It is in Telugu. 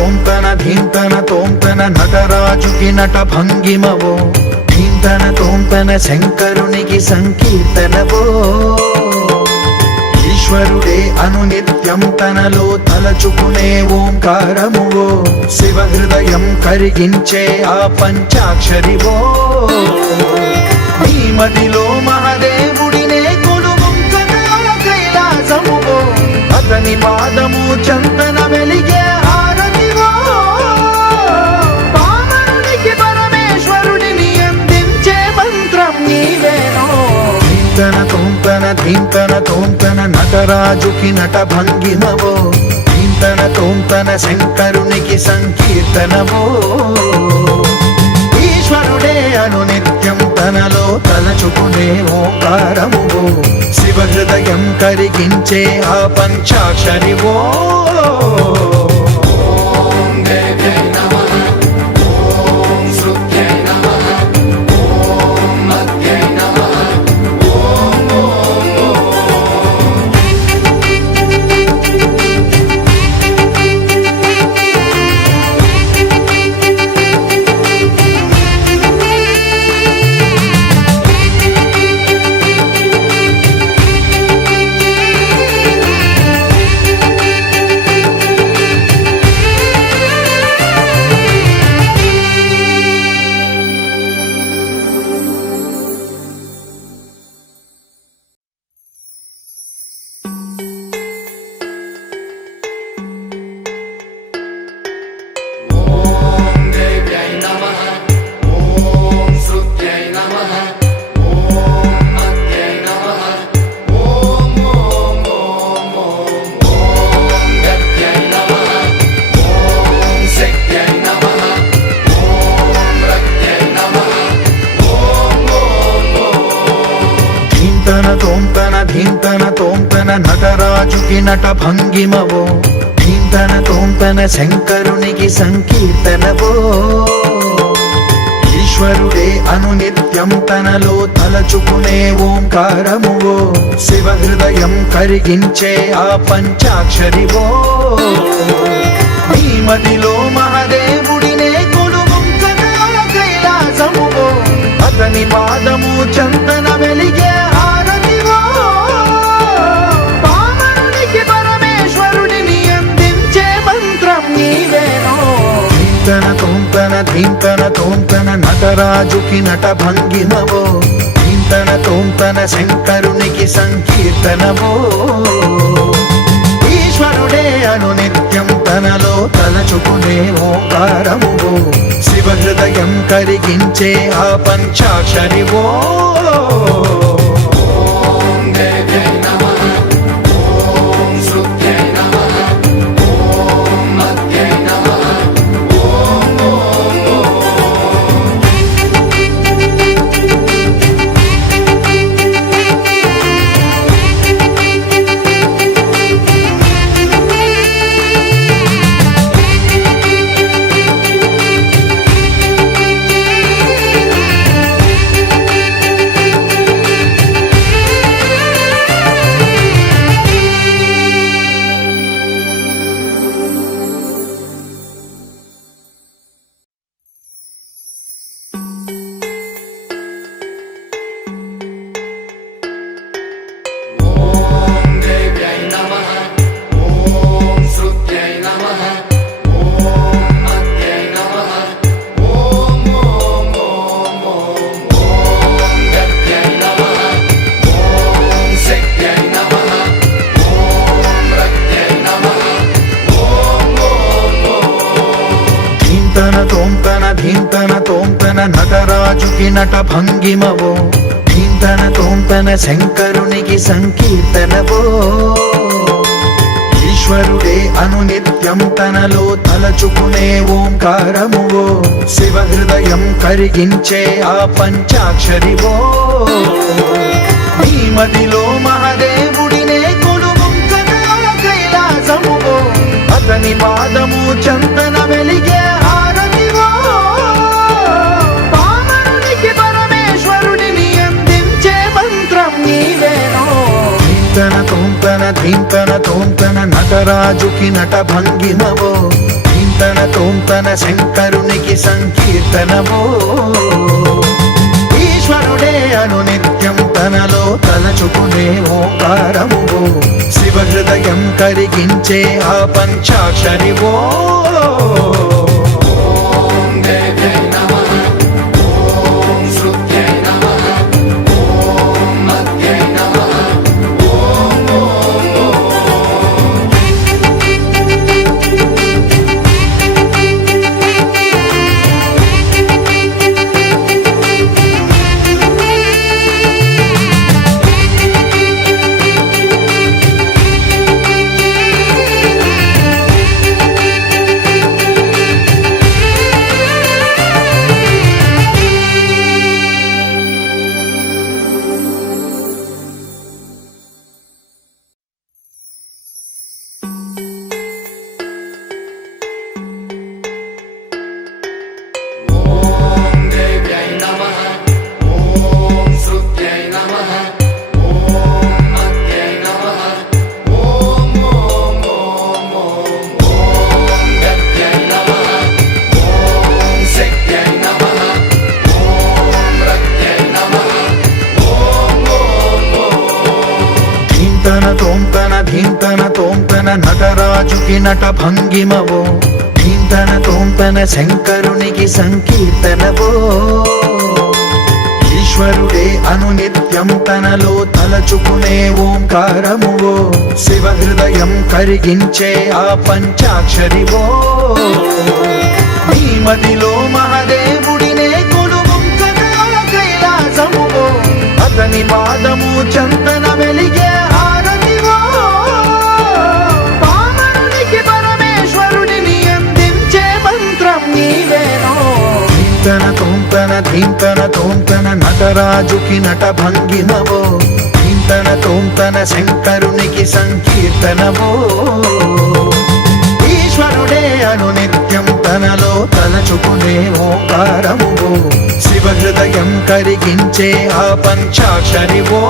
తోంతన ధీంతన తోంతన నటరాజుకి నట భంగిమవో, ధీంతన తోంతన శంకరునికి సంకీర్తనవో. ఈశ్వరుడే అనునిత్యం తనలో తలచుకునే ఓంకారమువో, శివ హృదయం కరిగించే ఆ పంచాక్షరివో. నీ మదిలో మహాదేవుడినే కొలువుంచగా కైలాసమువో, అతని పాదము చందన వెలిగే హారతివో. పామరునికి పరమేశ్వరుడిని అందించే మంత్రం నీవేనో. ధీంతన తోంతన ధీంతన తోంతన నటరాజుకి నట భంగిమవో, ధీంతన తోంతన శంకరునికి సంకీర్తనవో. ఈశ్వరుడే అనునిత్యం తనలో తలచుకునే ఓంకారమువో, శివ హృదయం కరిగించే ఆ పంచాక్షరివో. తోంతన ధీంతన తోంతన నటరాజుకి నట భంగిమవో, ధీంతన తోంతన శంకరునికి సంకీర్తనవో. ఈశ్వరుడే అనునిత్యం తనలో తలచుకునే ఓంకారమువో, శివ హృదయం కరిగించే ఆ పంచాక్షరివో. నీ మదిలో మహాదేవుడినే కొలువుంచగా కైలాసమువో, అతని పాదము చందన వెలిగే హారతివో. పామరునికి పరమేశ్వరుడిని అందించే మంత్రం నీవేనో. ధీంతన తోంతన ధీంతన తోంతన నటరాజుకి నట భంగిమవో, ధీంతన తోంతన శంకరునికి సంకీర్తనవో. ఈశ్వరుడే అనునిత్యం తనలో తలచుకునే ఓంకారమువో, శివ హృదయం కరిగించే ఆ పంచాక్షరివో. తోంతన ధీంతన తోంతన నటరాజుకి నట భంగిమవో, ధీంతన తోంతన శంకరునికి సంకీర్తనవో. ఈశ్వరుడే అనునిత్యం తనలో తలచుకునే ఓంకారమువో, శివ హృదయం కరిగించే ఆ పంచాక్షరివో. నీ మదిలో మహాదేవుడినే కొలువుంచగా కైలాసమువో, అతని పాదము చందన వెలిగే హారతివో. పామరునికి పరమేశ్వరుడిని అందించే మంత్రం నీవేనో. ధీంతన తోంతన ధీంతన తోంతన నటరాజుకి నట భంగిమవో, ధీంతన తన శంకరునికి సంకీర్తనమో ఈశ్వరుడే అనునిత్యం తనలో తలచుకునే ఓంకారమువో శివ హృదయం కరిగించే ఆ పంచాక్షరివో ధీంతన తోంతన నటరాజుకి నట భంగిమవో ధీంతన తోంతన శంకరునికి సంకీర్తనవో ఈశ్వరుడే అనునిత్యం తనలో తలచుకునే ఓంకారమువో శివ హృదయం కరిగించే ఆ పంచాక్షరివో నీ మదిలో మహాదేవుడినే కొలువుంచగా కైలాసమువో అతని పాదము చందన వెలిగే ధీంతన తోంతన నటరాజుకి నట భంగిమవో ధీంతన తోంతన శంకరునికి సంకీర్తనవో ఈశ్వరుడే అనునిత్యం తనలో తలచుకునే ఓంకారమువో శివ హృదయం కరిగించే ఆ పంచాక్షరివో